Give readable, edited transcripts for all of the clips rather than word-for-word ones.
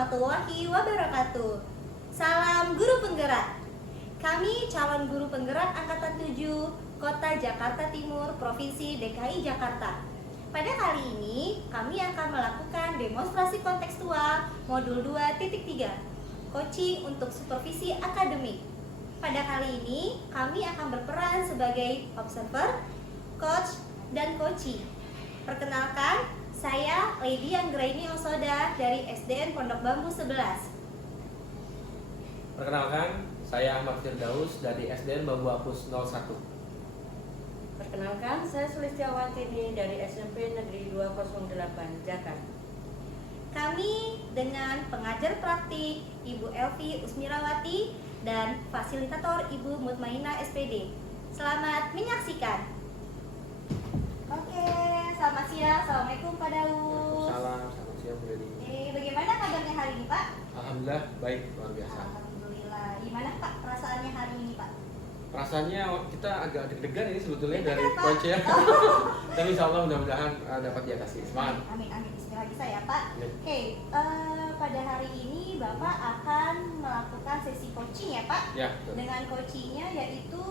warahmatullahi wabarakatuh. Salam guru penggerak. Kami calon guru penggerak angkatan 7 Kota Jakarta Timur, Provinsi DKI Jakarta. Pada kali ini kami akan melakukan demonstrasi kontekstual modul 2.3, coaching untuk supervisi akademik. Pada kali ini kami akan berperan sebagai observer, coach, dan coaching. Perkenalkan, saya Lady Anggraini Osoda dari SDN Pondok Bambu 11. Perkenalkan, saya Ahmad Firdaus dari SDN Bambu Apus 01. Perkenalkan, saya Sulistiawati dari SMP Negeri 208 Jakarta. Kami dengan pengajar praktik Ibu Elvi Usmirawati dan fasilitator Ibu Mutmainah SPD. Selamat menyaksikan. Oke, selamat siang. Assalamualaikum Pak Daus. Selamat siang Bu Lady. Bagaimana kabarnya hari ini Pak? Alhamdulillah baik, luar biasa. Alhamdulillah. Gimana Pak perasaannya hari ini Pak? Perasaannya kita agak deg-degan ini sebetulnya Deg-degan, dari Pak. coach ya. Tapi insya Allah mudah-mudahan dapat diatasi. Semangat. Amin, amin. Bismillah bisa ya Pak. Ya. Oke, pada hari ini Bapak akan melakukan sesi coaching ya Pak? Ya, betul. Dengan coachingnya yaitu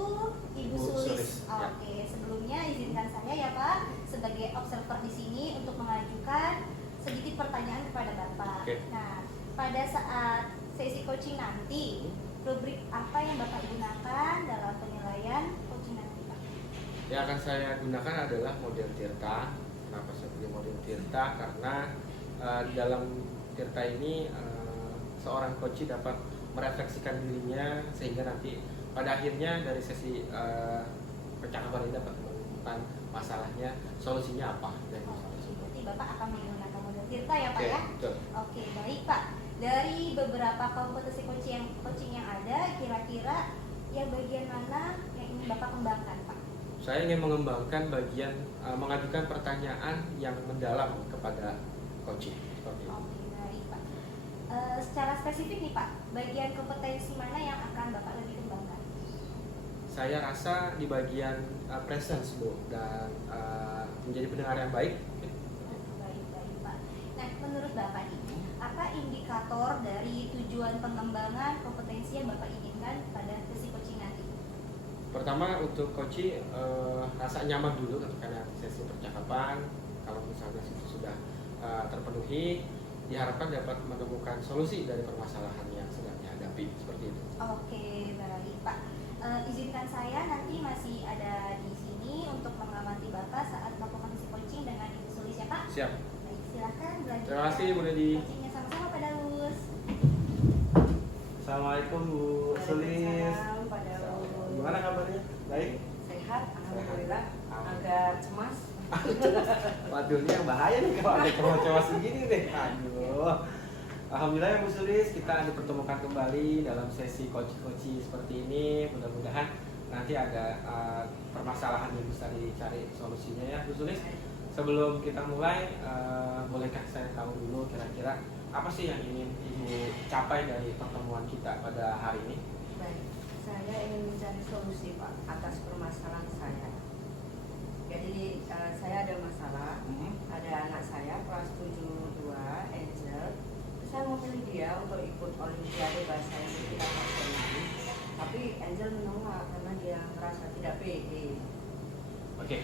Ibu Ibu Sulis. Sulis, ya. Oke, sebelumnya izinkan saya ya Pak sebagai observer di sini untuk mengajukan sedikit pertanyaan kepada Bapak. Oke. Nah, pada saat sesi coaching nanti, rubrik apa yang Bapak gunakan dalam penilaian coaching nanti Pak? Yang akan saya gunakan adalah model Tirta. Kenapa saya pilih model Tirta? Karena di dalam Tirta ini seorang coach dapat merefleksikan dirinya sehingga nanti pada akhirnya dari sesi percakapan ini dapat menemukan masalahnya, solusinya apa dari masalah tersebut. Berarti Bapak akan menggunakan model Tirta ya Pak Oke, ya? betul. Oke, baik Pak. Dari beberapa kompetensi coaching yang ada, kira-kira yang bagian mana yang ingin Bapak kembangkan Pak? Saya ingin mengembangkan bagian mengajukan pertanyaan yang mendalam kepada coaching seperti itu. Oke, baik Pak. Secara spesifik nih Pak, bagian kompetensi mana yang akan Bapak lebih kembangkan? Saya rasa di bagian presence Bu dan menjadi pendengar yang baik. Baik, baik Pak. Nah, menurut Bapak nih, apa indikator dari tujuan pengembangan kompetensi yang Bapak inginkan pada sesi coaching nanti? Pertama untuk coaching rasa nyaman dulu ketika nanti sesi percakapan. Kalau misalnya itu sudah terpenuhi, diharapkan dapat menemukan solusi dari permasalahan yang sedang dihadapi seperti itu. Oke, baik Pak. Izinkan saya nanti masih ada di sini untuk mengamati Bapak saat melakukan sesi coaching dengan Ibu Sulis ya Pak. Siap. Baik, silakan berlanjut. Terima kasih Bu Lady. Coachingnya sama-sama Pak Daus. Assalamualaikum Bu Sulis. Waalaikumsalam, Pak Daus. Gimana kabarnya? Baik? Sehat, alhamdulillah. Agak cemas. Waduh, ini yang bahaya nih kalau ada cemas begini deh. Aduh. Alhamdulillah ya Bu Sulis, kita dipertemukan kembali dalam sesi coaching seperti ini. Mudah-mudahan nanti ada permasalahan yang bisa dicari solusinya ya Bu Sulis. Sebelum kita mulai, bolehkah saya tahu dulu kira-kira apa sih yang ingin Ibu capai dari pertemuan kita pada hari ini? Baik, saya ingin mencari solusi Pak atas permasalahan saya. Jadi saya ada masalah, ada anak saya kelas 72, Angel. Saya mau pilih dia untuk ikut Olimpiade Bahasa Inggris ini. Tapi Angel menolak karena dia merasa tidak pede. Oke,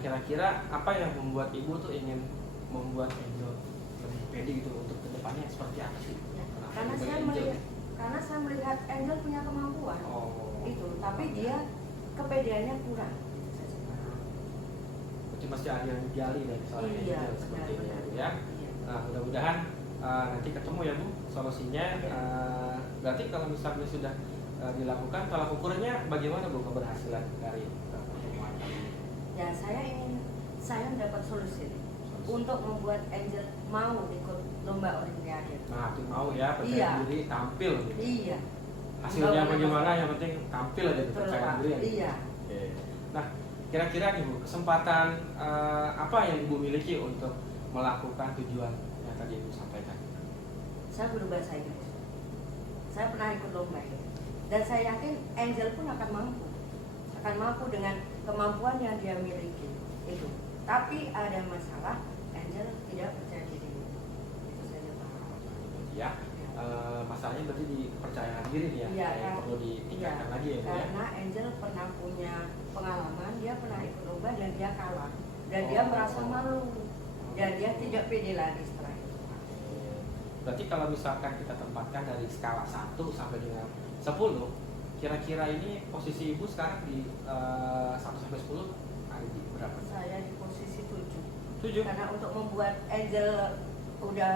kira-kira apa yang membuat Ibu tuh ingin membuat Angel lebih pede gitu untuk kedepannya seperti apa sih? Ya, Kenapa karena memilih saya Angel? melihat Angel punya kemampuan Oh, itu, tapi dia kepedeannya kurang. Itu saja, Pak. berarti masih ada yang digali dari seorang Iya, Angel seperti itu benar-benar. ya. Iya. Nah, mudah-mudahan nanti ketemu ya Bu solusinya. Iya. Berarti kalau misalnya sudah dilakukan, tolak ukurnya bagaimana Bu keberhasilan dari pertemuan kali ini? Ya, saya mendapat solusi untuk membuat Angel mau ikut lomba Olimpiade. Nah, itu mau ya percaya Iya. diri, tampil gitu. Iya. Hasilnya Membawa bagaimana masalah. yang penting tampil aja Betul, percaya Pak. diri. Iya. Oke. Nah, kira-kira nih Bu, kesempatan apa yang Ibu miliki untuk melakukan tujuan yang tadi Ibu sampaikan? Saya guru bahasa Inggris. Saya pernah ikut lomba itu. Dan saya yakin Angel pun akan mampu dengan kemampuan yang dia miliki itu. Tapi ada masalah, Angel tidak percaya diri. Itu saja Pak. ya. Masalahnya berarti di kepercayaan diri nih ya, Iya, yang perlu ditingkatkan lagi ya Bu, ya. Karena Angel pernah punya pengalaman, dia pernah ikut lomba dan dia kalah, dan dia merasa malu, dan dia tidak pede lagi setelah itu. Berarti kalau misalkan kita tempatkan dari skala 1 sampai dengan 10, kira-kira ini posisi Ibu sekarang di 1 sampai 10 ada di berapa? Saya di posisi 7. 7? Karena untuk membuat Angel udah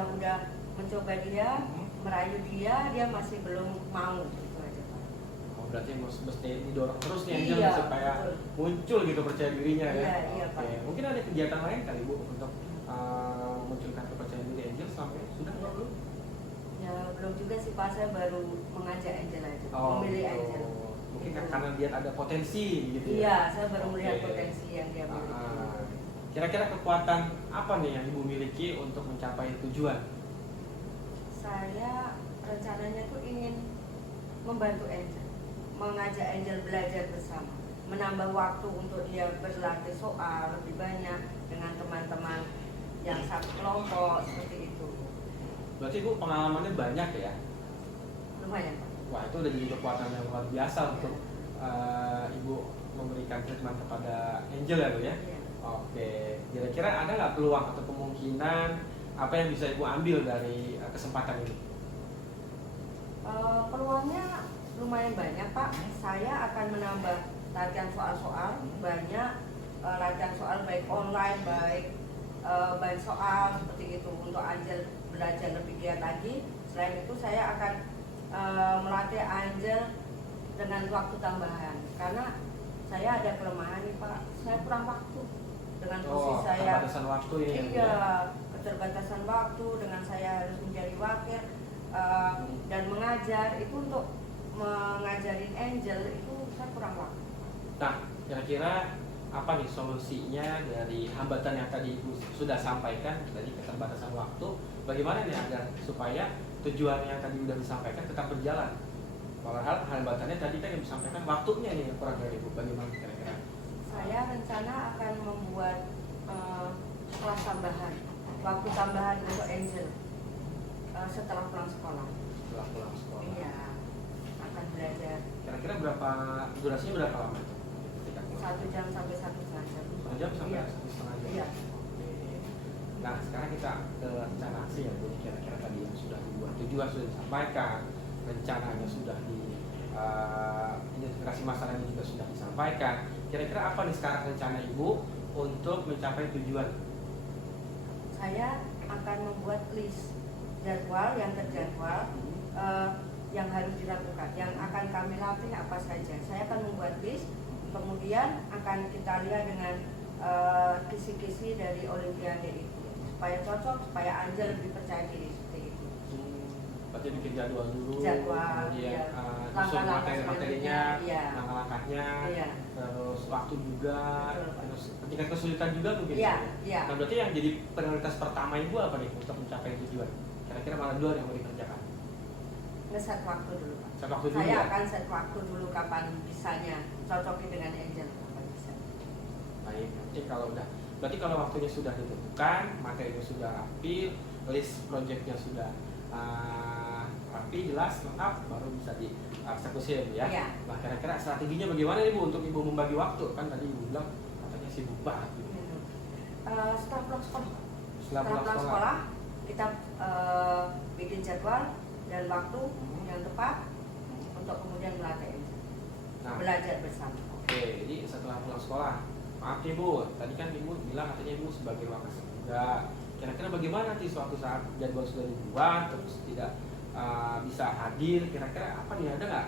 mencoba dia, merayu dia masih belum mau gitu aja Pak. Oh, berarti mesti didorong terus nih Angel Iya, supaya betul. muncul gitu percaya dirinya ya. Iya, Oke. Pak. Mungkin ada kegiatan lain kali Bu untuk munculkan kepercayaan diri Angel sampai sudah Iya. belum? Ya belum juga sih Pak, saya baru mengajak Angel aja, memilih gitu. Angel. Mungkin Gitu. karena dia ada potensi gitu ya. Iya, saya baru melihat Oke. potensi yang dia miliki. Kira-kira kekuatan apa nih yang Ibu miliki untuk mencapai tujuan? Saya rencananya tuh ingin membantu Angel, mengajak Angel belajar bersama, menambah waktu untuk dia berlatih soal lebih banyak dengan teman-teman yang satu kelompok seperti itu. Berarti Ibu pengalamannya banyak ya? Lumayan Pak. Wah, itu udah jadi kekuatan yang luar biasa untuk Ibu memberikan treatment kepada Angel ya Bu ya? Iya. Oke, kira-kira ada nggak peluang atau kemungkinan apa yang bisa Ibu ambil dari kesempatan ini? Peluangnya lumayan banyak Pak. Saya akan menambah latihan soal-soal banyak, latihan soal baik online baik baik soal seperti itu untuk Angel belajar lebih giat lagi. Selain itu saya akan melatih Angel dengan waktu tambahan karena saya ada kelemahan nih Pak, saya kurang waktu dengan posisi saya. Keterbatasan waktu ini. Iya, keterbatasan waktu dengan saya harus menjadi wakil dan mengajar itu untuk mengajarin Angel itu saya kurang waktu. Nah, kira-kira apa nih solusinya dari hambatan yang tadi Ibu sudah sampaikan, tadi keterbatasan waktu, bagaimana nih agar supaya tujuan yang tadi sudah disampaikan tetap berjalan? Padahal hambatannya tadi kan yang disampaikan waktunya nih yang kurang dari Ibu, bagaimana kira-kira? Saya rencana akan membuat kelas tambahan, waktu tambahan untuk Angel setelah pulang sekolah. Setelah pulang sekolah. Iya, akan belajar Kira-kira berapa durasinya berapa lama itu? Ketika pulang? 1 jam sampai 1,5 jam. 1 jam sampai Iya. 1,5 jam. Iya. Oke. Nah, sekarang kita ke rencana aksi ya Bu. Kira-kira tadi yang sudah dibuat, tujuan sudah disampaikan, rencananya sudah di identifikasi masalahnya juga sudah disampaikan. Kira-kira apa nih sekarang rencana Ibu untuk mencapai tujuan? Saya akan membuat list jadwal yang terjadwal yang harus dilakukan, yang akan kami latih apa saja. Saya akan membuat list, kemudian akan kita lihat dengan kisi-kisi dari Olimpiade itu, supaya cocok, supaya Angel lebih percaya diri seperti itu. Berarti bikin jadwal dulu, Jadwal, kemudian iya. susun Langkah-langkah materi-materinya, selanjutnya, iya. langkah-langkahnya, Iya. terus waktu juga, Betul, Pak. terus tingkat kesulitan juga mungkin. Iya, ya? iya. Nah, berarti yang jadi prioritas pertama Ibu apa nih untuk mencapai tujuan? Kira-kira mana dua yang mau dikerjakan? Nge-set waktu dulu Pak. Set waktu dulu Saya ya? akan set waktu dulu kapan bisanya cocokin dengan Angel, kapan bisa. Baik, nanti kalau udah, berarti kalau waktunya sudah ditentukan, materinya sudah rapi, list projectnya sudah rapi, jelas, lengkap, baru bisa dieksekusi ya Bu ya. Iya. Nah, kira-kira strateginya bagaimana Ibu untuk Ibu membagi waktu? Kan tadi Ibu bilang katanya sibuk banget gitu. Setelah pulang sekolah. Setelah pulang pulang sekolah kita bikin jadwal dan waktu yang tepat untuk kemudian melatih Angel. Nah, Belajar bersama. oke, jadi setelah pulang sekolah, maaf nih Bu, tadi kan Ibu bilang katanya Ibu sebagai wakil juga. Kira-kira bagaimana nanti suatu saat jadwal sudah dibuat, terus tidak bisa hadir, kira-kira apa nih, ada nggak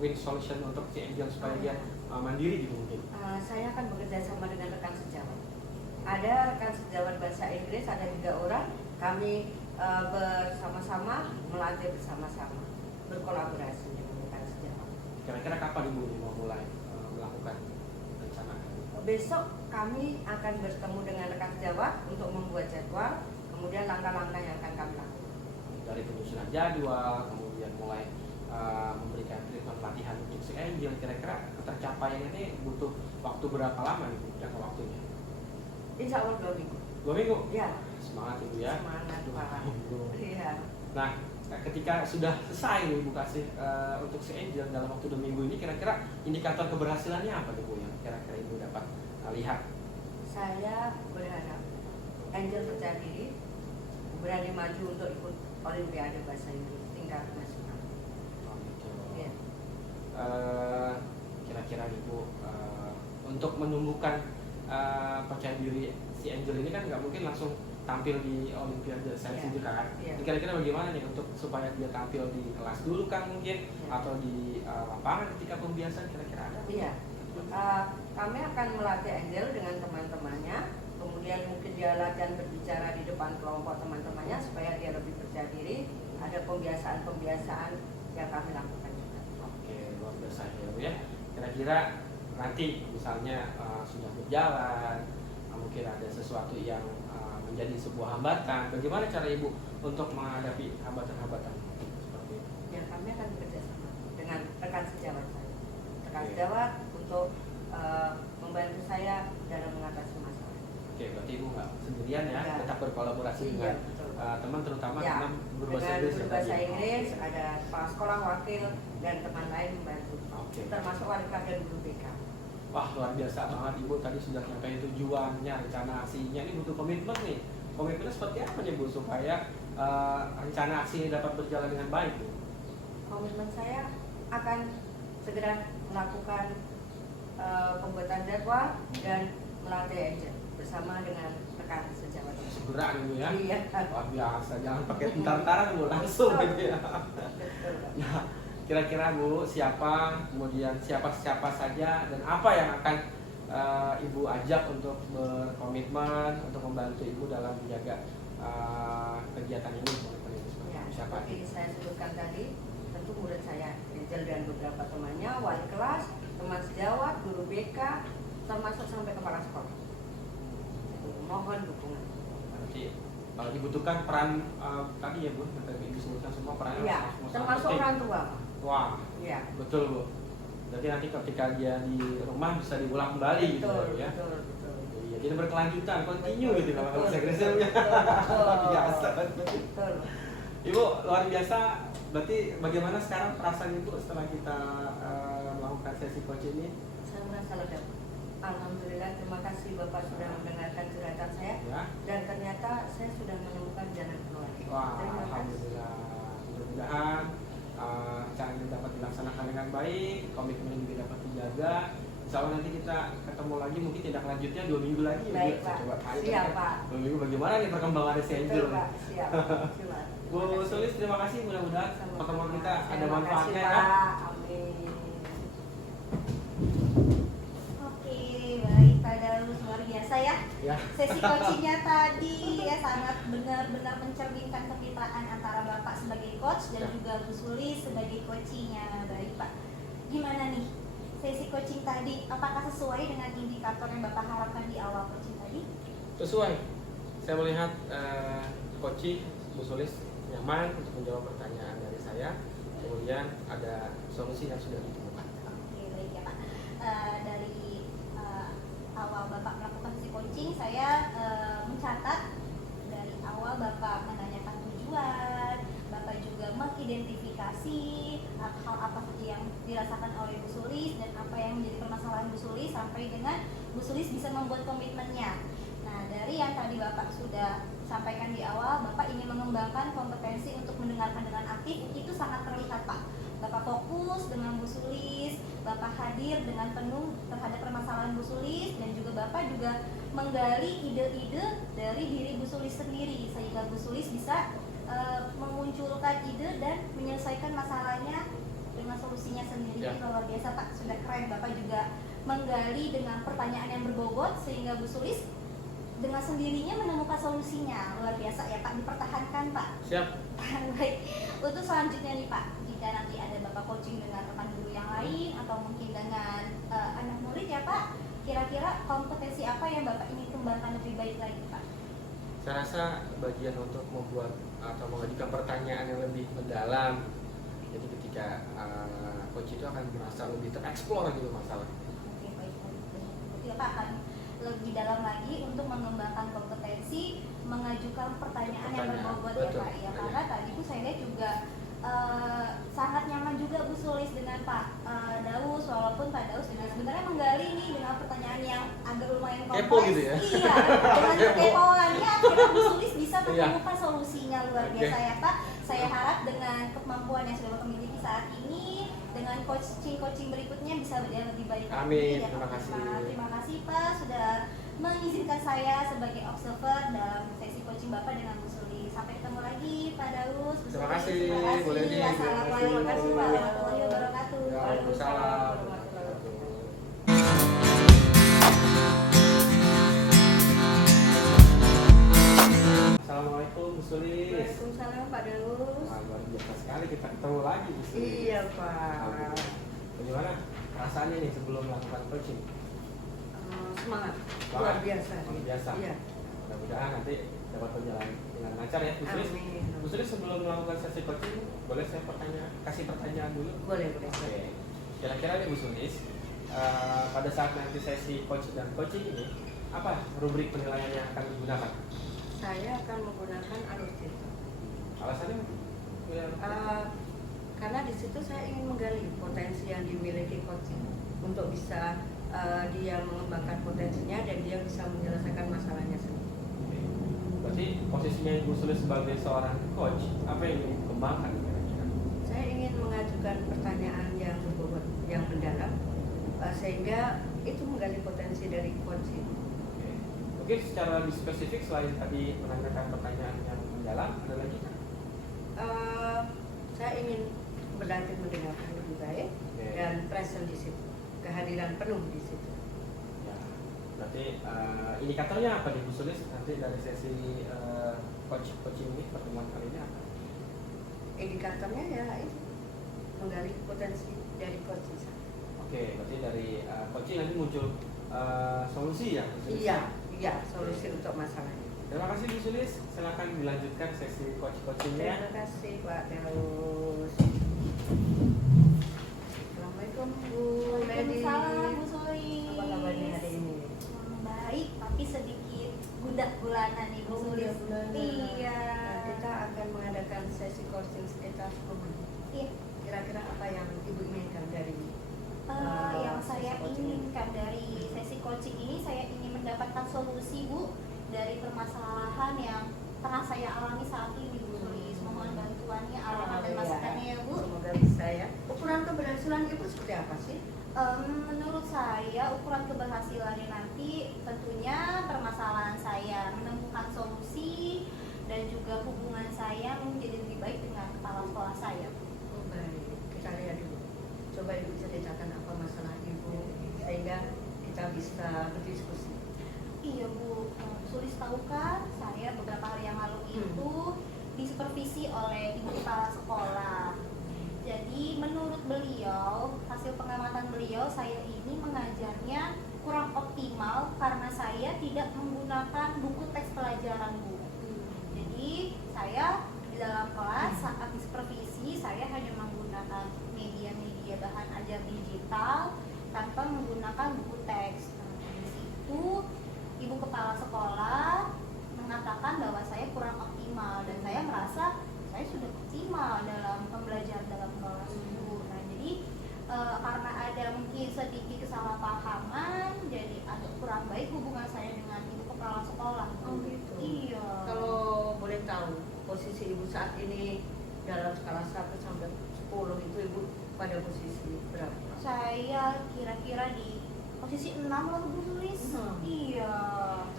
win solution untuk si Angel supaya dia mandiri gitu mungkin? Saya akan bekerja sama dengan rekan sejawat. Ada rekan sejawat bahasa Inggris, ada 3 orang. Kami bersama-sama melatih bersama-sama, berkolaborasi dengan rekan sejawat. Kira-kira kapan Ibu mau mulai melakukan rencana? Besok kami akan bertemu dengan rekan sejawat untuk membuat jadwal, kemudian langkah-langkah yang akan kami lakukan. Dari penyusunan jadwal, kemudian mulai memberikan treatment latihan untuk si Angel, kira-kira tercapaian ini butuh waktu berapa lama nih Bu, jangka waktunya? Insya Allah 2 minggu. 2 minggu? Ya, semangat Ibu ya. Semangat Pak. Iya. Nah, ketika sudah selesai Ibu kasih untuk si Angel dalam waktu 2 minggu ini, kira-kira indikator keberhasilannya apa nih Bu yang kira-kira Ibu dapat lihat? Saya berharap Angel percaya diri, berani maju untuk ikut Olimpiade Bahasa Inggris tingkat nasional. Oh, gitu. Iya. Kira-kira Ibu untuk menumbuhkan percaya diri si Angel ini kan nggak mungkin langsung tampil di Olimpiade seleksi Iya. kan. Iya. Kira-kira bagaimana nih untuk supaya dia tampil di kelas dulu kan mungkin Iya. atau di lapangan ketika pembiasan kira-kira ada? Iya. Kami akan melatih Angel dengan teman-temannya, kemudian mungkin dia latihan berbicara di depan kelompok teman-temannya supaya dia lebih percaya diri. Ada pembiasaan-pembiasaan yang kami lakukan juga. Oke, luar biasa ya Bu ya. Kira-kira nanti misalnya sudah berjalan, mungkin ada sesuatu yang menjadi sebuah hambatan. Bagaimana cara Ibu untuk menghadapi hambatan-hambatan seperti itu? Ya, kami akan bekerja sama dengan rekan sejawat saya. Rekan Oke. sejawat untuk membantu saya dalam mengatasi masalah. Oke, berarti Ibu nggak sendirian ya, Enggak. tetap berkolaborasi Iya, dengan betul. teman terutama Ya, teman berbahasa dengan Inggris. guru ya, bahasa tadi. Inggris, ada kepala sekolah, wakil, dan teman lain membantu. Oke. Termasuk wali kelas dan guru BK. Wah, luar biasa banget Ibu tadi sudah nyampein tujuannya, rencana aksinya. Ini butuh komitmen nih. Komitmennya seperti apa nih Bu supaya rencana aksi ini dapat berjalan dengan baik Bu? Komitmen saya akan segera melakukan pembuatan jadwal dan melatih Angel bersama dengan rekan sejawat. Segera nih Bu ya. Iya. Luar biasa, jangan pakai bentar-bentaran Bu, langsung gitu ya. Betul, Pak. Nah, kira-kira Bu siapa, kemudian siapa saja dan apa yang akan Ibu ajak untuk berkomitmen untuk membantu Ibu dalam menjaga kegiatan ini? Komitmen itu seperti Ya, apa? Siapa? seperti saya sebutkan tadi, tentu murid saya, Angel dan beberapa temannya, wali kelas, teman sejawat, guru BK, termasuk sampai kepala sekolah. Itu, mohon dukungan. Berarti dibutuhkan peran tadi ya Bu, yang tadi Ibu sebutkan semua perannya Iya, sangat termasuk penting. orang tua, Pak. Wah, Iya. betul Bu. Berarti nanti ketika dia di rumah bisa diulang kembali gitu Betul, ya. betul, betul. Iya, jadi berkelanjutan, continue gitu kalau Betul, bahasa Inggrisnya. betul, betul, Luar biasa. betul. Ibu luar biasa. Berarti bagaimana sekarang perasaan Ibu setelah kita melakukan sesi coach ini? Saya merasa lega. Alhamdulillah, terima kasih Bapak sudah mendengarkan curhatan saya Ya. dan ternyata saya sudah menemukan jalan keluar. Wah, Terima kasih. alhamdulillah. Mudah-mudahan acara ini dapat dilaksanakan dengan baik, komitmen juga dapat dijaga. Insya Allah nanti kita ketemu lagi, mungkin tindak lanjutnya 2 minggu lagi. ya, Bu. Baik, Saya Pak. coba tanya Siap, kan, Pak. 2 minggu bagaimana nih perkembangan si Angel? Betul, Pak. Siap. Siap. Bu Sulis, terima kasih. Mudah-mudahan Sama-sama. pertemuan kita ada Terima manfaatnya kasih, ya. Pak. Amin. Oke, baik Pak Darus, luar biasa ya. Ya. Sesi coachingnya tadi ya sangat benar-benar mencerminkan kemitraan antara Bapak sebagai coach dan Ya. juga Bu Sulis sebagai coachingnya. Baik Pak, gimana nih sesi coaching tadi? Apakah sesuai dengan indikator yang Bapak harapkan di awal coaching tadi? Sesuai. Saya melihat coaching Bu Sulis nyaman untuk menjawab pertanyaan dari saya. Kemudian ada solusi yang sudah ditemukan. Oke, baik ya Pak. Dari awal Bapak melakukan sesi coaching, saya mencatat dari awal Bapak menanyakan tujuan, Bapak juga mengidentifikasi hal apa saja yang dirasakan oleh Bu Sulis dan apa yang menjadi permasalahan Bu Sulis sampai dengan Bu Sulis bisa membuat komitmennya. Nah, dari yang tadi Bapak sudah sampaikan di awal, Bapak ingin mengembangkan kompetensi untuk mendengarkan dengan aktif, itu sangat terlihat Pak. Bapak fokus dengan Bu Sulis, Bapak hadir dengan penuh terhadap permasalahan Bu Sulis, dan juga Bapak juga menggali ide-ide dari diri Bu Sulis sendiri, sehingga Bu Sulis bisa memunculkan ide dan menyelesaikan masalahnya dengan solusinya sendiri. Ya. Luar biasa Pak, sudah keren. Bapak juga menggali dengan pertanyaan yang berbobot, sehingga Bu Sulis dengan sendirinya menemukan solusinya. Luar biasa ya Pak, dipertahankan Pak. Siap. Baik, untuk selanjutnya nih Pak, jika nanti ada Bapak coaching dengan rekan guru yang lain atau mungkin dengan anak murid ya Pak, kira-kira kompetensi apa yang Bapak ingin kembangkan lebih baik lagi Pak? Saya rasa bagian untuk membuat atau mengajukan pertanyaan yang lebih mendalam. Jadi ketika coach itu akan merasa lebih tereksplor gitu masalah. Oke, baik. Berarti Bapak akan lebih dalam lagi untuk mengembangkan kompetensi, mengajukan pertanyaan yang Pertanyaan, berbobot ya betul. Pak ya, Iya. karena tadi tuh saya lihat juga sangat nyaman juga Bu Sulis dengan Pak Daus, walaupun Pak Daus juga sebenarnya menggali nih dengan pertanyaan yang agak lumayan kompleks. Kepo gitu ya? Iya, dengan kekepoannya akhirnya Bu Sulis bisa Iya. menemukan solusinya. Luar Oke. biasa ya Pak. Saya harap dengan kemampuan yang sudah Bapak miliki saat ini, dengan coaching berikutnya bisa berjalan lebih baik lagi. Amin. Ya, Terima Pak. kasih. Terima kasih Pak sudah mengizinkan saya sebagai observer dalam sesi coaching Bapak dengan Bu Sulis. Sampai ketemu lagi Pak Daus. Bu Terima Sulis. kasih, Terima kasih. Bu Leni. Assalamualaikum Terima kasih, warahmatullahi wabarakatuh. Waalaikumsalam. Assalamualaikum Bu Sulis. Waalaikumsalam Pak Daus. Wah, luar biasa sekali kita ketemu lagi Bu Sulis. Iya Pak. Bagaimana perasaannya nih sebelum melakukan coaching? Semangat. Semangat. Luar biasa. Luar biasa. Iya. Mudah-mudahan nanti dapat berjalan dengan lancar ya Bu Sulis. Amin. Bu Sulis sebelum melakukan sesi coaching, boleh saya kasih pertanyaan dulu? Boleh, boleh. Oke. Kira-kira nih Bu Sulis, pada saat nanti sesi coach dan coaching ini, apa rubrik penilaian yang akan digunakan? Saya akan menggunakan alur cerita. Alasannya? Ya, Karena di situ saya ingin menggali potensi yang dimiliki coaching untuk bisa dia mengembangkan potensinya dan dia bisa menyelesaikan masalahnya sendiri. Oke. Berarti posisinya Ibu Sulis sebagai seorang coach, apa yang ingin dikembangkan kira-kira? Saya ingin mengajukan pertanyaan yang berbobot, yang mendalam, sehingga itu menggali potensi dari coaching. Oke. Mungkin secara lebih spesifik selain tadi menanyakan pertanyaan yang mendalam, ada lagi kan? Saya ingin berlatih mendengarkan lebih baik Oke. dan present di situ, kehadiran penuh di situ. Ya, berarti indikatornya apa nih Bu Sulis nanti dari sesi coaching ini, pertemuan kali ini apa? Indikatornya ya itu menggali potensi dari coaching saya. Oke, berarti dari coaching nanti muncul solusi ya Bu Sulis? Iya, solusi untuk masalahnya. Terima kasih Bu Sulis, silakan dilanjutkan sesi coachingnya. Terima kasih Pak Daus. Assalamualaikum Bu Lady. Waalaikumsalam Bu Sulis. Apa kabarnya hari ini? Baik, tapi sedikit gundah gulana nih Bu Sulis. Iya. Nah, kita akan mengadakan sesi coaching sekitar 10 menit. Iya. Kira-kira apa yang Ibu inginkan dari Yang sesi saya coaching ini? inginkan dari sesi coaching ini, saya ingin mendapatkan solusi Bu dari permasalahan yang tengah saya alami saat ini Bu Sulis. Mohon bantuannya, arahan dan Iya. masukannya ya Bu. Semoga bisa ya. Ukuran keberhasilan Ibu seperti apa sih? Menurut saya ukuran keberhasilannya nanti tentunya permasalahan saya menemukan solusi dan juga hubungan saya menjadi lebih baik dengan kepala sekolah saya. Oh, baik. Kita lihat dulu. Coba Ibu ceritakan apa masalah Ibu sehingga kita bisa berdiskusi. Iya Bu, Sulis tahu kan saya beberapa hari yang lalu itu disupervisi oleh ibu kepala sekolah. Jadi menurut beliau, hasil pengamatan beliau, saya ini mengajarnya kurang optimal karena saya tidak menggunakan buku teks pelajaran Bu. Jadi saya di dalam kelas saat disupervisi saya hanya menggunakan media-media bahan ajar digital tanpa menggunakan buku teks. Nah, di situ ibu kepala sekolah mengatakan bahwa saya kurang optimal dan saya merasa saya sudah optimal dalam pembelajaran dalam kelas Bu. Nah, jadi karena ada mungkin sedikit kesalahpahaman, jadi agak kurang baik hubungan saya dengan ibu kepala sekolah. Oh, gitu. Iya. Kalau boleh tahu posisi Ibu saat ini dalam skala 1 sampai 10 itu Ibu pada posisi berapa? Saya kira-kira di posisi 6 lah Bu Sulis. Iya.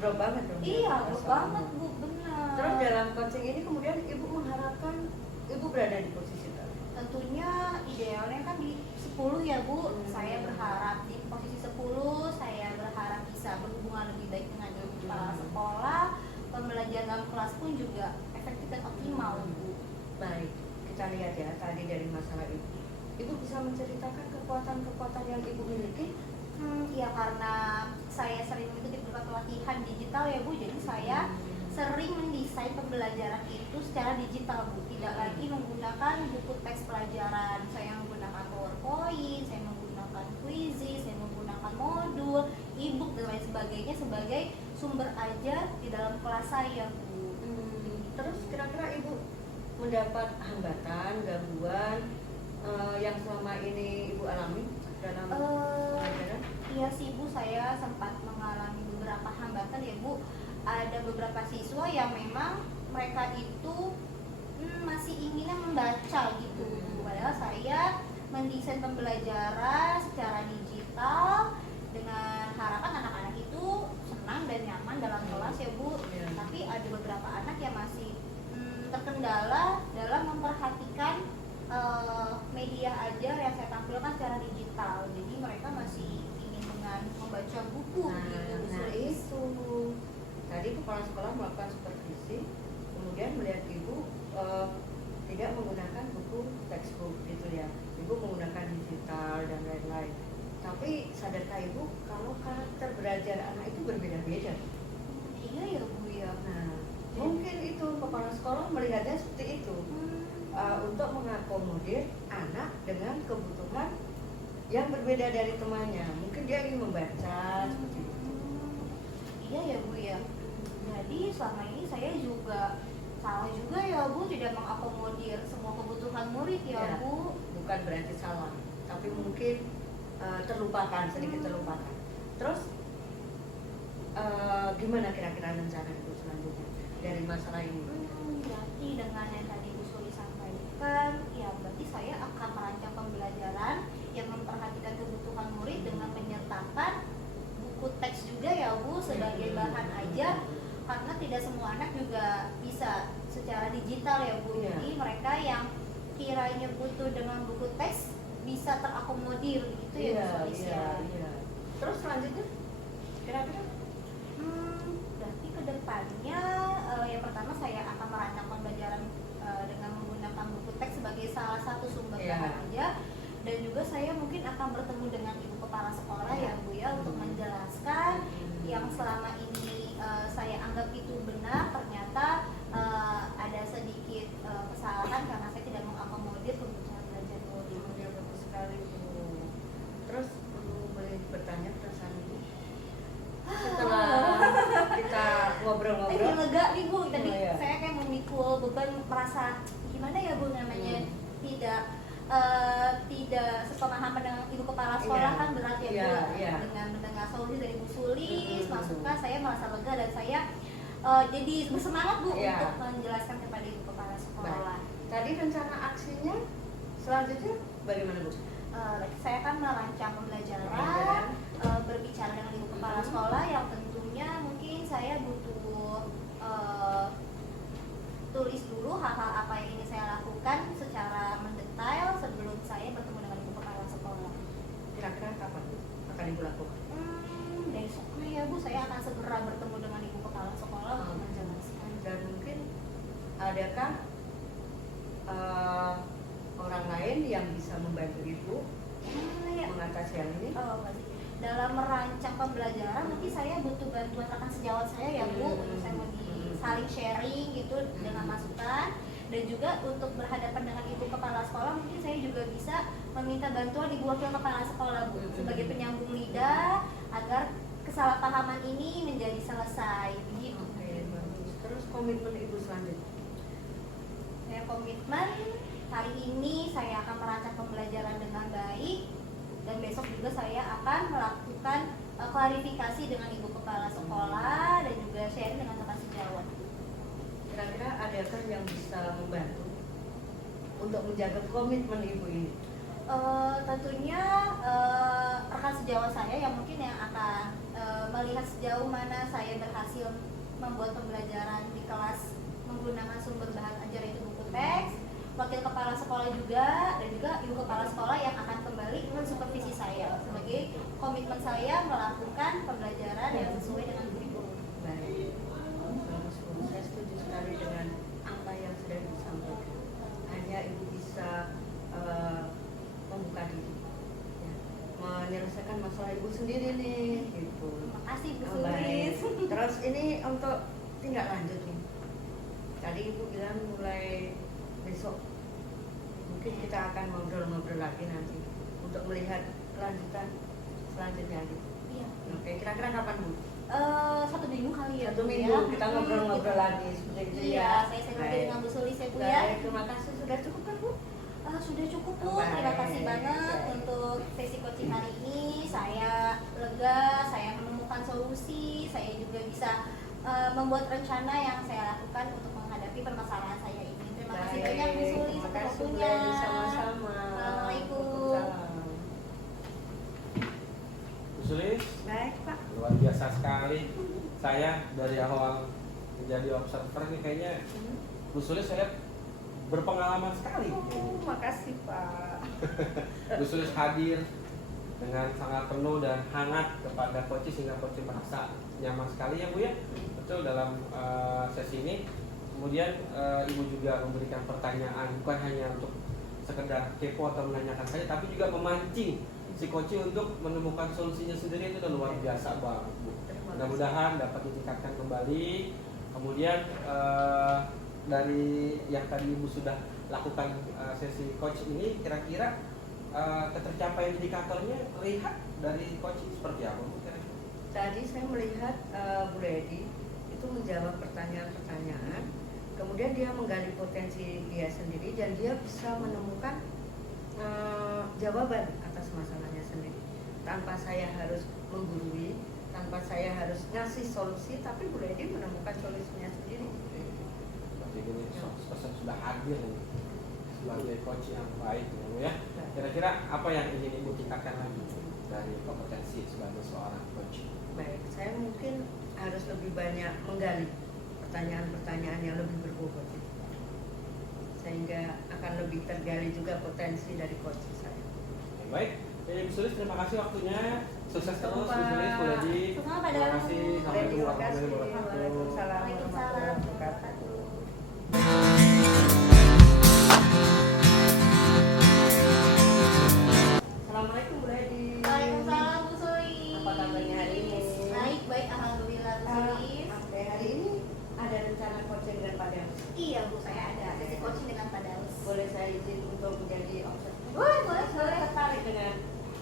Drop banget dong. Iya, ya, drop perasaan. banget Bu, benar. Terus dalam coaching ini kemudian Ibu mengharapkan Ibu berada di posisi berapa? Tentunya idealnya kan di 10 ya Bu. Saya berharap di posisi 10, saya berharap bisa berhubungan lebih baik dengan ibu kepala sekolah. Pembelajaran dalam kelas pun juga efektif dan optimal Bu. Baik, kita lihat ya tadi dari masalah Ibu. Ibu bisa menceritakan kekuatan-kekuatan yang Ibu miliki? Ya karena saya sering mengikuti beberapa pelatihan digital ya Bu, jadi saya sering mendesain pembelajaran itu secara digital Bu, tidak lagi menggunakan buku teks pelajaran. Saya menggunakan PowerPoint, saya menggunakan Quizzes, saya menggunakan modul, e-book dan lain sebagainya sebagai sumber ajar di dalam kelas saya Bu. Terus kira-kira ibu mendapat hambatan, gangguan yang selama ini ibu alami dalam pelajaran? Iya sih Bu, saya sempat mengalami beberapa hambatan ya Bu. Ada beberapa siswa yang memang mereka itu masih inginnya membaca gitu. Padahal saya mendesain pembelajaran secara digital dengan harapan anak-anak itu senang dan nyaman dalam kelas ya Bu. Ya. Tapi ada beberapa anak yang masih terkendala dalam memperhatikan media aja yang saya tampilkan secara digital. Jadi mereka masih ingin dengan membaca buku gitu. Nah itu tadi kepala sekolah melakukan supervisi, kemudian melihat ibu tidak menggunakan buku textbook gitu ya, ibu menggunakan digital dan lain-lain. Tapi sadarkah ibu kalau karakter belajar anak itu berbeda-beda? Iya ya Bu ya. Nah mungkin itu kepala sekolah melihatnya seperti itu, untuk mengakomodir anak dengan kebutuhan yang berbeda dari temannya. Mungkin dia ingin membaca seperti itu. Iya ya Bu ya. Jadi selama ini saya juga salah juga ya Bu, tidak mengakomodir semua kebutuhan murid ya, Ya. Bu. Bukan berarti salah, tapi mungkin terlupakan, sedikit terlupakan. Terus gimana kira-kira rencana ibu selanjutnya dari masalah ini? Berarti dengan yang tadi Bu Suri sampaikan, ya berarti saya akan merancang pembelajaran yang memperhatikan kebutuhan murid dengan menyertakan buku teks juga ya Bu sebagai bahan ajar, karena tidak semua anak juga bisa secara digital ya Bu. Iya. Jadi mereka yang kiranya butuh dengan buku teks bisa terakomodir gitu ya Bu Solis ya. iya. Terus selanjutnya kira-kira? Berarti kedepannya yang pertama saya akan merancang pembelajaran dengan menggunakan buku teks sebagai salah satu sumber Iya. bahan aja, dan juga saya mungkin akan bertemu dengan ibu kepala sekolah ya Bu ya untuk menjelaskan yang selama ini saya anggap itu benar, ternyata ada sedikit kesalahan karena saya tidak mengakomodir kebutuhan belajar murid. Ya, bagus sekali Bu. Terus boleh bertanya perasaan ibu setelah kita Ini ngobrol-ngobrol? lega nih Bu, tadi Oh, iya. saya kayak memikul beban, merasa gimana ya Bu namanya tidak sepemahaman dengan ibu kepala sekolah Iya. kan berat ya Bu. Iya, iya. Dengan mendengar solusi dari Bu Sulis, Mm-mm. masukan saya merasa lega dan saya jadi bersemangat Bu Iya. untuk menjelaskan kepada ibu kepala sekolah. Tadi rencana aksinya selanjutnya bagaimana Bu? Saya akan merancang pembelajaran, Pembelajaran. berbicara dengan ibu kepala sekolah yang tentunya mungkin saya butuh tulis dulu hal-hal apa yang ingin saya lakukan secara mendetail sebelum saya bertemu dengan ibu kepala sekolah. Kira-kira kapan Bu akan ibu lakukan? Besoknya ya Bu, saya akan segera bertemu dengan ibu kepala sekolah untuk menjelaskan. Dan mungkin adakah orang lain yang bisa membantu ibu Ya. mengatasi hal ini? Pasti. Dalam merancang pembelajaran nanti saya butuh bantuan rekan sejawat saya ya Bu, untuk saya mau saling sharing gitu dengan masukan, dan juga untuk berhadapan dengan ibu kepala sekolah mungkin saya juga bisa meminta bantuan ibu wakil kepala sekolah Bu sebagai penyambung lidah agar kesalahpahaman ini menjadi selesai begitu. Oke, bagus. Terus komitmen ibu selanjutnya? Saya komitmen hari ini saya akan merancang pembelajaran dengan baik, dan besok juga saya akan melakukan klarifikasi dengan ibu kepala sekolah dan juga sharing dengan rekan sejawat. Kira-kira adakah yang bisa membantu untuk menjaga komitmen ibu ini? Tentunya rekan sejawat saya yang mungkin yang akan melihat sejauh mana saya berhasil membuat pembelajaran di kelas menggunakan sumber bahan ajar itu buku teks, wakil kepala sekolah juga, dan juga ibu kepala sekolah yang akan kembali mensupervisi saya sebagai komitmen saya melakukan pembelajaran yang sesuai dengan kurikulum. Baik, bagus Bu. Saya setuju sekali dengan apa yang sudah disampaikan. Hanya ibu bisa membuka diri, ya, menyelesaikan masalah ibu sendiri nih, gitu. Terima kasih Bu Baik. Sulis. Terus ini untuk tindak lanjut nih. Tadi ibu bilang mulai besok mungkin kita akan ngobrol-ngobrol lagi nanti untuk melihat kelanjutan selanjutnya gitu. Iya. Oke, kira-kira kapan Bu? 1 minggu kali ya. 1 Bu, minggu ya. kita ngobrol-ngobrol lagi seperti itu Iya, ya. saya ngobrol Baik. dengan Bu Sulis ya Bu ya. Baik, terima kasih sudah cukup kan Bu? Sudah cukup Bu, Baik. terima kasih banget Baik. untuk sesi coaching hari ini. Saya lega, saya menemukan solusi, saya juga bisa membuat rencana yang saya lakukan untuk menghadapi permasalahan saya ini. Terima kasih Baik, banyak Bu Sulis terima untuk kasih Bu waktunya. Lady, sama-sama. Assalamualaikum. Waalaikumsalam. Bu Sulis, Baik Pak. luar biasa sekali. Saya dari awal menjadi observer nih kayaknya Bu Sulis saya lihat berpengalaman sekali. Makasih Pak. Bu Sulis hadir dengan sangat penuh dan hangat kepada coach sehingga coach merasa nyaman sekali ya Bu ya. Betul dalam sesi ini. Kemudian Ibu juga memberikan pertanyaan bukan hanya untuk sekedar kepo atau menanyakan saja, tapi juga memancing si coach untuk menemukan solusinya sendiri. Itu udah luar biasa banget Bu. Mudah-mudahan dapat ditingkatkan kembali. Kemudian dari yang tadi Ibu sudah lakukan sesi coach ini, kira-kira ketercapaian indikatornya terlihat dari coach seperti apa Bu? Kira-kira? Tadi saya melihat Bu Lady itu menjawab pertanyaan-pertanyaan, kemudian dia menggali potensi dia sendiri dan dia bisa menemukan jawaban atas masalahnya sendiri tanpa saya harus menggurui, tanpa saya harus ngasih solusi, tapi Bu Lady menemukan solusinya sendiri. Seperti ini, pesan sudah hadir nih sebagai coach yang baik ya Bu ya. Kira-kira apa yang ingin Ibu tingkatkan lagi dari kompetensi sebagai seorang coach? Baik, saya mungkin harus lebih banyak menggali pertanyaan-pertanyaan yang lebih berbobot itu, sehingga akan lebih tergali juga potensi dari coach saya. Baik, Ibu Sulis terima kasih waktunya. Sukses terus Bu Sama-sama. Sulis, Bu Lady. Sama Pak Terima Dalam. kasih. Lady, Assalamualaikum terima kasih. warahmatullahi wabarakatuh. Waalaikumsalam Waalaikumsalam warahmatullahi wabarakatuh. wabarakatuh. Assalamualaikum Bu Lady. Waalaikumsalam Bu Sulis. Apa kabarnya hari ini? Baik, baik, alhamdulillah Bu Sulis. Sampai hari ini ada rencana coaching dengan Pak Daus. Iya Bu, saya ada sesi coaching dengan Pak Daus. Boleh saya izin untuk menjadi observer? Boleh, boleh, Saya boleh. tertarik dengan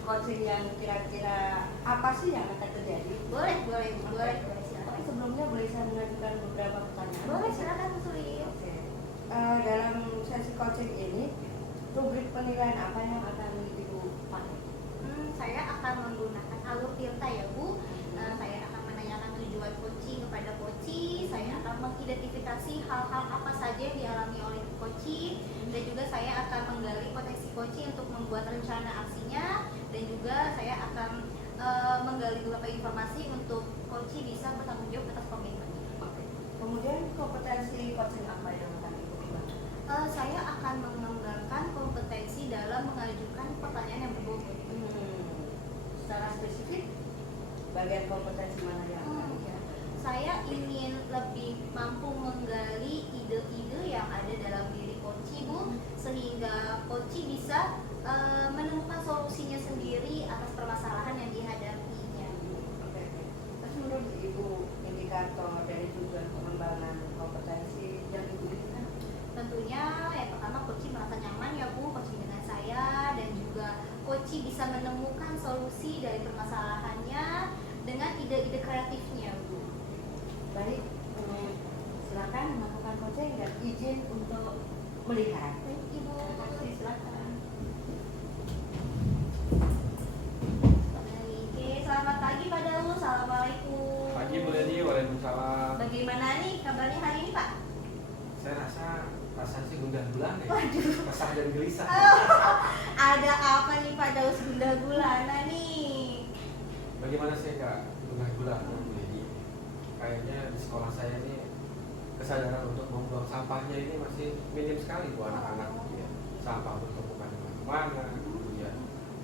coaching yang kira-kira apa sih yang akan terjadi? Boleh, boleh, boleh, boleh, Tapi silakan. sebelumnya boleh saya mengajukan beberapa pertanyaan? Boleh, silakan Bu Sulis. Oke. Dalam sesi coaching ini, rubrik penilaian apa yang akan Ibu pakai? Saya akan menggunakan alur tirta ya Bu. Saya akan menanyakan tujuan coaching kepada coaching. Saya akan mengidentifikasi hal-hal apa saja yang dialami oleh coaching, dan juga saya akan menggali potensi coaching untuk membuat rencana aksinya, dan juga saya akan menggali beberapa informasi untuk coaching bisa bertanggung jawab atas komitmennya. Oke. Kemudian kompetensi coaching apa yang akan Ibu kembangkan? Saya akan mengembangkan kompetensi dalam mengajukan pertanyaan yang berbobot. Secara spesifik, bagian kompetensi mana yang akan Ya. Saya ingin lebih mampu menggali ide-ide yang ada dalam diri coach Bu, sehingga coach bisa menemukan solusinya sendiri atas permasalahan yang dihadapinya. Oke. Terus menurut Ibu, indikator dari tujuan pengembangan kompetensi yang Ibu inginkan? Tentunya yang pertama coach merasa nyaman ya Bu coaching dengan saya, dan juga coach bisa menemukan solusi dari permasalahannya dengan ide-ide kreatifnya Bu. Baik, silakan melakukan coaching dan izin untuk melihat. Baik Ibu, Kasih, silakan. Oke, selamat pagi Pak Daus. Assalamualaikum. Pagi Bu Lady, waalaikumsalam. Bagaimana nih kabarnya hari ini Pak? Saya rasa sih gundah gulana ya. Waduh. Resah dan gelisah. Ada apa nih Pak Daus gundah gulana nih? Bagaimana sih Kak gundah gulana Bu Lady? Kayaknya di sekolah saya ini kesadaran untuk membuang sampahnya ini masih minim sekali bu anak-anak gitu ya. Sampah bertumpukan di mana-mana, kemudian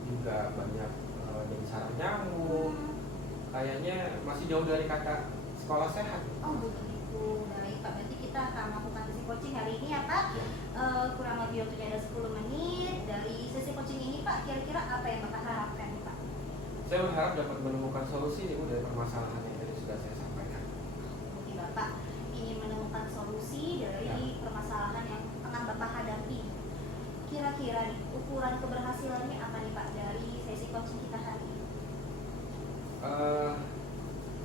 juga banyak jadi sarang nyamuk. Kayaknya masih jauh dari kata sekolah sehat. Oh begitu, baik Pak. Berarti kita akan melakukan sesi coaching hari ini ya Pak. Kurang lebih waktunya ada 10 menit. Dari sesi coaching ini Pak, kira-kira apa yang Bapak harapkan nih Pak? Saya berharap dapat menemukan solusi nih Bu dari permasalahan yang tadi sudah saya sampaikan. Jadi Bapak ingin menemukan solusi dari permasalahan yang akan Bapak hadapi. Kira-kira nih, ukuran keberhasilannya apa nih Pak dari sesi coaching kita hari ini?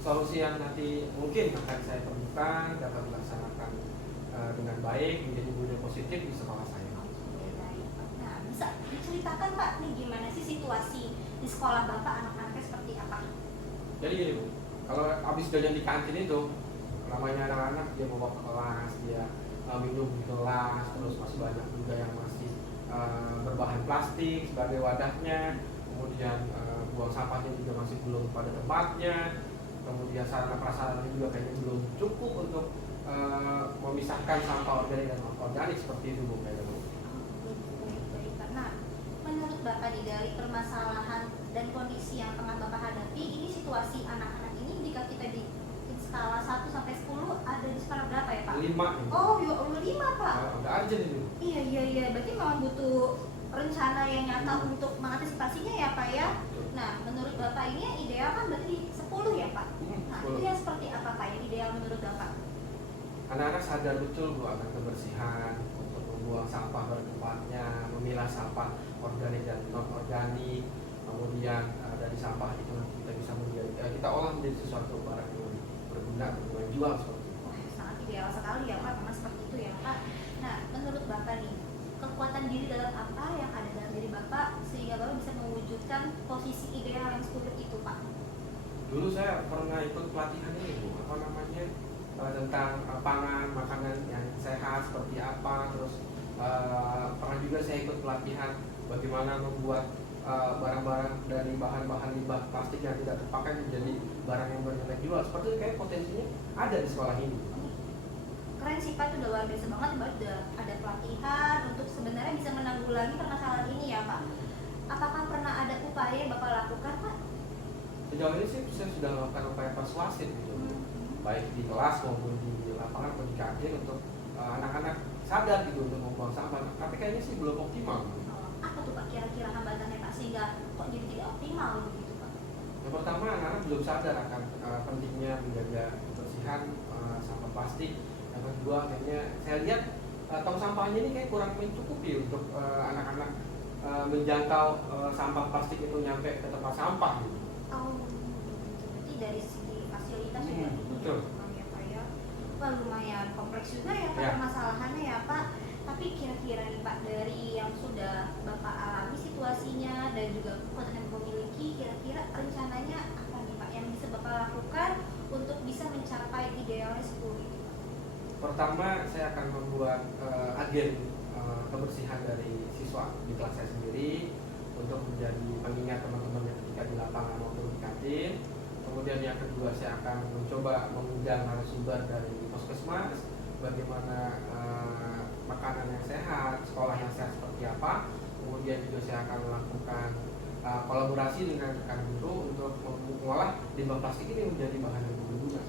solusi yang nanti mungkin akan saya temukan dapat dilaksanakan dengan baik menjadi budaya positif di sekolah saya. Oke, baik, Pak. Nah, bisa diceritakan Pak nih gimana sih situasi di sekolah Bapak, anak-anaknya seperti apa? Jadi gini Bu, kalau habis jajan di kantin itu namanya anak-anak dia bawa ke kelas, dia minum di kelas, terus masih banyak juga yang masih berbahan plastik sebagai wadahnya, kemudian buang sampahnya juga masih belum pada tempatnya, kemudian sarana prasarannya juga kayaknya belum cukup untuk memisahkan sampah organik dan non-organik seperti itu Bu kayaknya Bu. Baik, Pak. Nah, menurut Bapak nih dari permasalahan dan kondisi yang tengah Bapak hadapi, ini situasi anak-anak ini jika kita di skala 1 sampai 10 ada di skala berapa ya Pak? 5 ini. Oh, ya Allah 5 Pak. Udah urgent itu. Iya, berarti memang butuh rencana yang nyata untuk mengantisipasinya ya Pak ya. Nah, menurut Bapak ini ideal kan berarti di 10 ya Pak? Nah, 10. itu yang seperti apa Pak yang ideal menurut Bapak? Anak-anak sadar betul Bu akan kebersihan, untuk membuang sampah pada tempatnya, memilah sampah organik dan non-organik, kemudian dari sampah itu nanti kita bisa kita olah menjadi sesuatu barang yang berguna, berguna jual seperti itu. Wah, sangat ideal sekali ya Pak, memang seperti itu ya Pak. Nah, menurut Bapak nih, kekuatan diri dalam apa yang ada dalam diri Bapak sehingga Bapak bisa mewujudkan posisi ideal yang sulit itu Pak? Dulu saya pernah ikut pelatihan ini Bu, apa namanya, tentang pangan, makanan yang sehat seperti apa, terus pernah juga saya ikut pelatihan bagaimana membuat barang-barang dari bahan-bahan limbah plastik yang tidak terpakai menjadi barang yang bernilai jual. Seperti itu kayak potensinya ada di sekolah ini. Keren sih Pak, itu udah luar biasa banget Pak, udah ada pelatihan untuk sebenarnya bisa menanggulangi permasalahan ini ya Pak. Apakah pernah ada upaya yang Bapak lakukan Pak? Sejauh ini sih saya sudah melakukan upaya persuasif gitu, baik di kelas maupun di lapangan atau di kantin untuk anak-anak sadar gitu untuk membuang sampah. Tapi kayaknya sih belum optimal. Apa tuh Pak kira-kira hambatannya Pak sehingga kok jadi tidak optimal begitu Pak? Yang pertama, anak-anak belum sadar akan pentingnya menjaga kebersihan sampah plastik. Yang kedua, kayaknya saya lihat tong sampahnya ini kayak kurang mencukupi untuk anak-anak menjangkau sampah plastik itu nyampe ke tempat sampah gitu. Oh, berarti dari segi fasilitas juga betul. ya Pak ya. Wah, lumayan kompleks juga ya Pak Ya. permasalahannya ya Pak. Tapi kira-kira nih Pak, dari yang sudah Bapak alami situasinya dan juga kekuatan yang Bapak miliki, kira-kira rencananya apa nih Pak yang bisa Bapak lakukan untuk bisa mencapai idealnya 10 ini Pak? Pertama, saya akan membuat agen kebersihan dari siswa di kelas saya sendiri untuk menjadi pengingat teman-teman yang ketika di lapangan maupun di kantin. Kemudian yang kedua, saya akan mencoba mengundang narasumber dari puskesmas, bagaimana makanan yang sehat, sekolah yang sehat seperti apa. Kemudian juga saya akan melakukan kolaborasi dengan rekan guru untuk mengolah limbah plastik ini menjadi bahan yang berguna.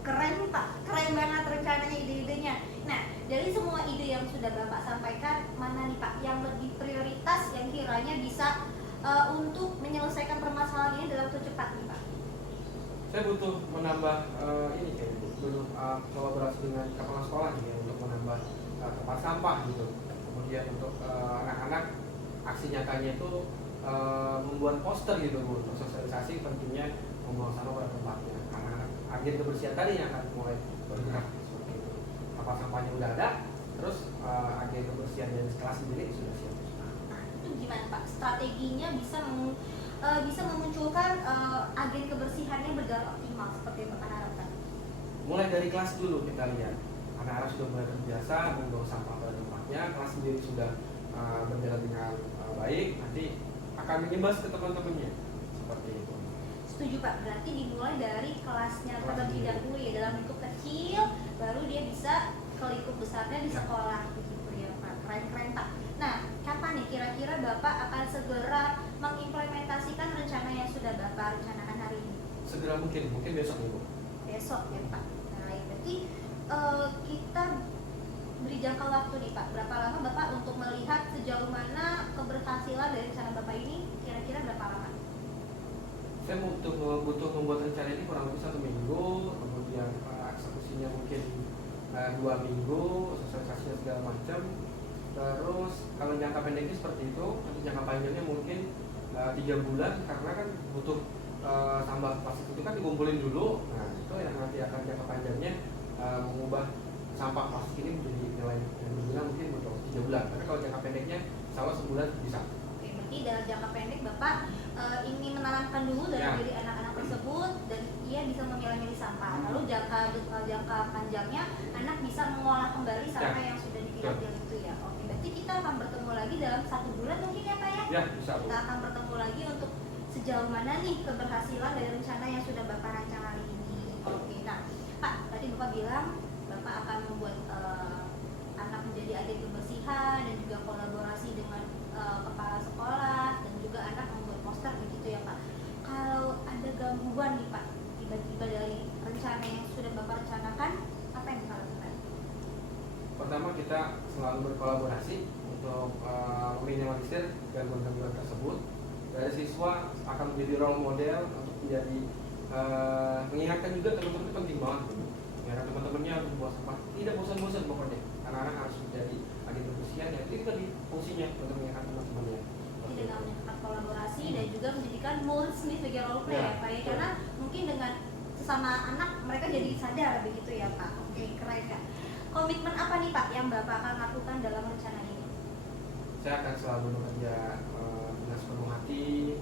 Keren Pak, keren banget rencananya, ide-idenya. Nah, dari semua ide yang sudah Bapak sampaikan, mana nih Pak yang lebih prioritas yang kiranya bisa untuk menyelesaikan permasalahan ini dalam waktu cepat nih Pak? Saya butuh menambah ini kayak butuh kolaborasi dengan kepala sekolah nih ya, untuk menambah tempat sampah gitu. Kemudian untuk anak-anak aksi nyatanya itu membuat poster gitu Bu, untuk sosialisasi pentingnya membuang sampah pada tempatnya. Anak-anak agen kebersihan tadi yang akan mulai bergerak seperti itu. Tempat sampahnya udah ada, terus agen kebersihan dari kelas sendiri sudah siap. Nah, itu gimana Pak? Strateginya bisa memunculkan agen kebersihannya berjalan optimal seperti yang Bapak harapkan? Mulai dari kelas dulu kita lihat. Anak-anak sudah mulai terbiasa membuang sampah pada tempatnya, kelas sendiri sudah berjalan dengan baik, nanti akan menyebar ke teman-temannya seperti itu. Setuju Pak, berarti dimulai dari kelasnya terlebih dahulu ya, dalam lingkup kecil, baru dia bisa ke lingkup besarnya di sekolah begitu ya Pak. Keren-keren Pak. Nah, kapan nih kira-kira Bapak akan segera mengimplementasikan rencana yang sudah Bapak rencanakan hari ini? Segera mungkin besok nih Bu. Besok ya Pak. Nah, berarti kita beri jangka waktu nih Pak. Berapa lama Bapak untuk melihat sejauh mana keberhasilan dari rencana Bapak ini? Kira-kira berapa lama? Saya butuh membuat rencana ini kurang lebih 1 minggu, kemudian eksekusinya mungkin 2 minggu, sosialisasinya segala macam. Terus kalau jangka pendeknya seperti itu, nanti jangka panjangnya mungkin 3 bulan, karena kan butuh sampah plastik itu kan dikumpulin dulu. Nah itu yang nanti akan jangka panjangnya mengubah sampah plastik ini menjadi nilai yang berguna mungkin untuk 3 bulan. Tapi kalau jangka pendeknya, insya Allah sebulan bisa. Oke, berarti dalam jangka pendek Bapak ingin menanamkan dulu dalam diri anak-anak tersebut dan ia bisa memilah-milih sampah. Lalu jangka panjangnya anak bisa mengolah kembali sampah yang sudah dipilah-pilah itu ya. Oke, berarti kita akan bertemu lagi dalam 1 bulan mungkin ya Pak ya? Ya bisa. Kita akan bertemu lagi untuk sejauh mana nih keberhasilan dari rencana yang sudah Bapak rancang hari ini. Oke, nah Pak, tadi Bapak bilang Bapak akan membuat anak menjadi agen kebersihan dan juga kolaborasi dengan kepala sekolah dan juga anak membuat poster begitu ya Pak. Kalau ada gangguan nih Pak, tiba-tiba dari rencana yang sudah Bapak rencanakan, apa yang Bapak lakukan? Pertama kita selalu berkolaborasi untuk meminimalisir gangguan-gangguan tersebut. Dari siswa akan menjadi role model untuk menjadi mengingatkan juga teman-teman itu penting banget. Mengingatkan teman-temannya untuk buang sampah tidak bosan-bosan pokoknya. Anak-anak harus menjadi agen kebersihan ya. Itu tadi fungsinya untuk mengingatkan teman-temannya. Jadi dengan meningkatkan kolaborasi dan juga menjadikan mood nih sebagai role play ya Pak ya. Karena mungkin dengan sesama anak mereka jadi sadar begitu ya Pak. Oke, keren Kak. Komitmen apa nih Pak yang Bapak akan lakukan dalam rencana ini? Saya akan selalu bekerja dengan sepenuh hati,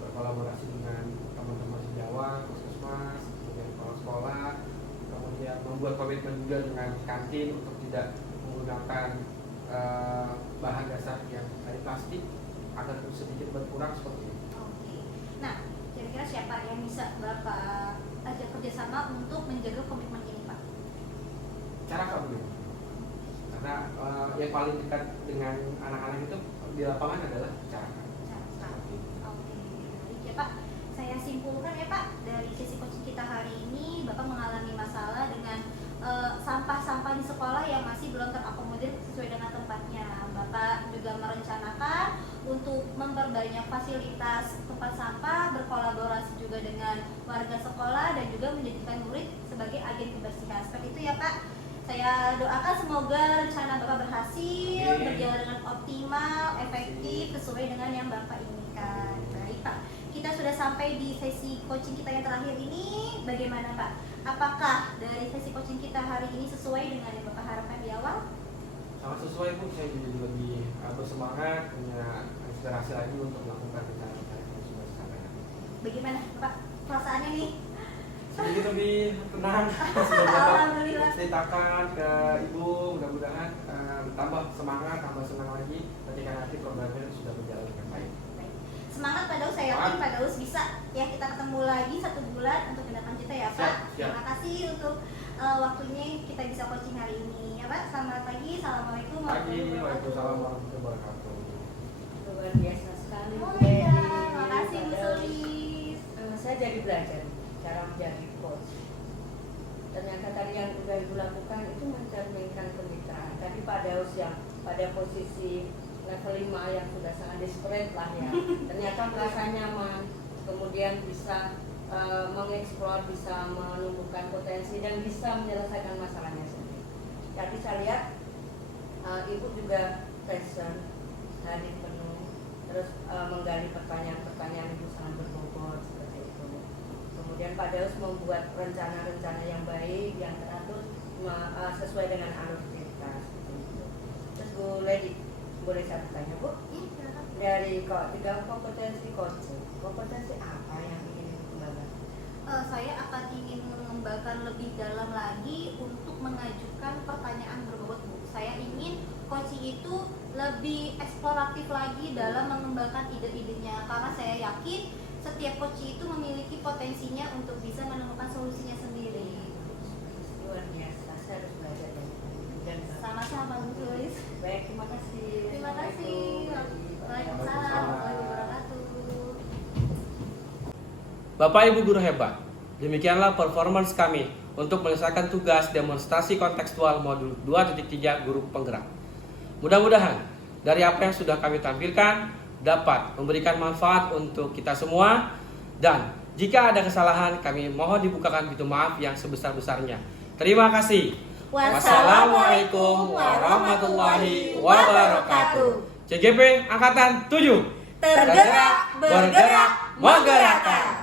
berkolaborasi dengan teman-teman sejawat, puskesmas, kemudian kepala sekolah, kemudian membuat komitmen juga dengan kantin untuk tidak menggunakan bahan dasar yang dari plastik agar sedikit berkurang seperti itu. Oke. Nah, kira-kira siapa yang bisa Bapak ajak kerjasama untuk menjaga komitmen ini Pak? Cara kamu, karena yang paling dekat dengan anak-anak itu di lapangan adalah cara kamu. Oke, baik ya Pak. Saya simpulkan ya Pak, dari sesi coaching kita hari ini Bapak mengalami masalah dengan sampah-sampah di sekolah yang masih belum terakomodir sesuai dengan tempatnya. Bapak juga merencanakan untuk memperbanyak fasilitas tempat sampah, berkolaborasi juga dengan warga sekolah dan juga menjadikan murid sebagai agen kebersihan. Seperti itu ya Pak. Saya doakan semoga rencana Bapak berhasil, berjalan dengan optimal, efektif, sesuai dengan yang Bapak inginkan. Baik Pak, kita sudah sampai di sesi coaching kita yang terakhir ini. Bagaimana Pak? Apakah dari sesi coaching kita hari ini sesuai dengan yang Bapak harapkan di awal? Sangat sesuai Bu, saya jadi lebih bersemangat, punya inspirasi lagi untuk melakukan rencana-rencana yang sudah disampaikan. Bagaimana Pak perasaannya nih? Sedikit lebih tenang, Alhamdulillah. ceritakan ke Ibu, mudah-mudahan tambah semangat, tambah senang lagi ketika nanti programnya sudah berjalan dengan baik. Semangat Pak Daus, saya yakin Pak Daus bisa ya. Kita ketemu lagi 1 bulan untuk tindakan kita ya Pak. Siap. Terima kasih untuk waktunya kita bisa coaching hari ini ya Pak. Selamat pagi, assalamualaikum warahmatullahi Waalaikumsalam wabarakatuh. warahmatullahi wabarakatuh. Luar biasa sekali Bu Oh Dedi. iya, terima kasih Bu Solis. Saya jadi belajar cara menjadi coach. Ternyata tadi yang sudah Ibu lakukan itu mencerminkan kemitraan. Tadi Pak Daus yang pada posisi level 5 yang sudah sangat desperate lah ya. Ternyata merasa nyaman, kemudian bisa mengeksplor, bisa menumbuhkan potensi dan bisa menyelesaikan masalahnya sendiri. Tadi saya lihat Ibu juga passion, hadir penuh, terus menggali pertanyaan-pertanyaan Ibu sangat berbobot seperti itu. Kemudian Pak Daus membuat rencana-rencana yang baik, yang teratur sesuai dengan alur cerita seperti itu. Terus Bu Lady, boleh saya bertanya Bu? Iya, silakan. Dari 3 kompetensi coaching, kompetensi apa yang ingin dikembangkan? Saya akan ingin mengembangkan lebih dalam lagi untuk mengajukan pertanyaan berbobot Bu. Saya ingin coaching itu lebih eksploratif lagi dalam mengembangkan ide-idenya, karena saya yakin setiap coaching itu memiliki potensinya untuk bisa menemukan solusinya sendiri. Luar biasa, saya harus belajar dari Ibu dan Bapak. Sama-sama Bu Solis. Baik, terima kasih. Terima kasih. Assalamualaikum. Waalaikumsalam warahmatullahi wabarakatuh. Bapak Ibu guru hebat, demikianlah performance kami untuk menyelesaikan tugas demonstrasi kontekstual modul 2.3 guru penggerak. Mudah-mudahan dari apa yang sudah kami tampilkan dapat memberikan manfaat untuk kita semua, dan jika ada kesalahan kami mohon dibukakan pintu maaf yang sebesar-besarnya. Terima kasih. Wassalamualaikum warahmatullahi wabarakatuh. CGP Angkatan 7. Tergerak, bergerak, menggerakkan.